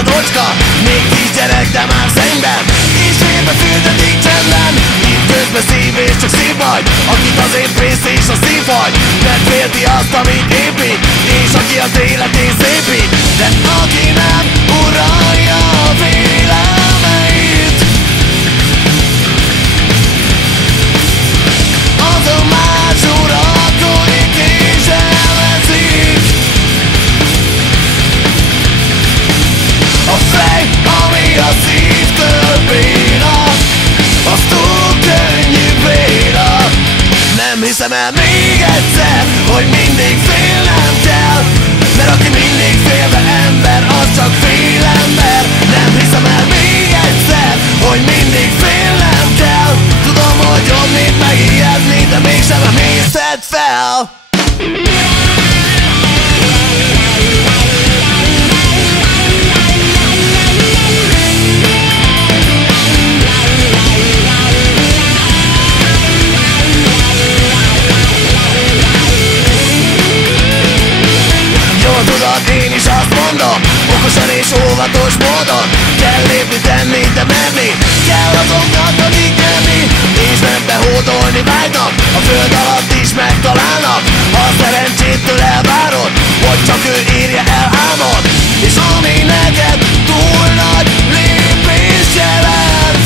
a docska, még 10 gyerek, de már szennyben, és vérbe fürdetik csendben. Itt közben szív és csak szív vagy, akit azért vész és a szív vagy, mert félti azt, amit épít, és aki az életén szépít. De aki nem uralja a vélemeit, azon más uralkodik és elveszik. A fej, ami a szívtől béna, az túl könnyű béna. Nem hiszem el még egyszer, hogy mindig félnem kell, mert aki mindig félve ember, az csak félember. Nem hiszem el még egyszer, hogy mindig félnem kell. Tudom, hogy jobb, mint megijedni, de mégsem emészted fel. Tudod, én is azt mondom, okosan és óvatos módon kell lépni, tenni, de merni kell azoknak, akik nyerni, és nem behódolni vágynak. A föld alatt is megtalálnak, ha a szerencsétől elvárod, hogy csak ő érje el álmod. És ami neked túl nagy lépés jelent,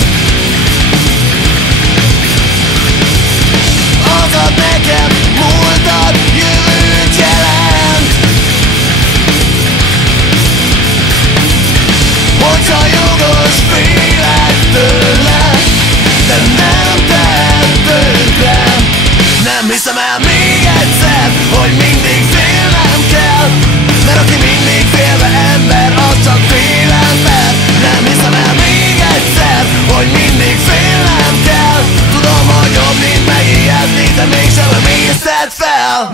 az ad nekem múltad, jövőt jelent. Hogyha jogos félek tőle, de nem tehet tönkre. Nem hiszem el még egyszer, hogy mindig félnem kell, mert aki mindig félve ember, az csak félember. Nem hiszem el még egyszer, hogy mindig félnem kell. Tudom, hogy jobb, mint megijedni, de mégsem emészted fel.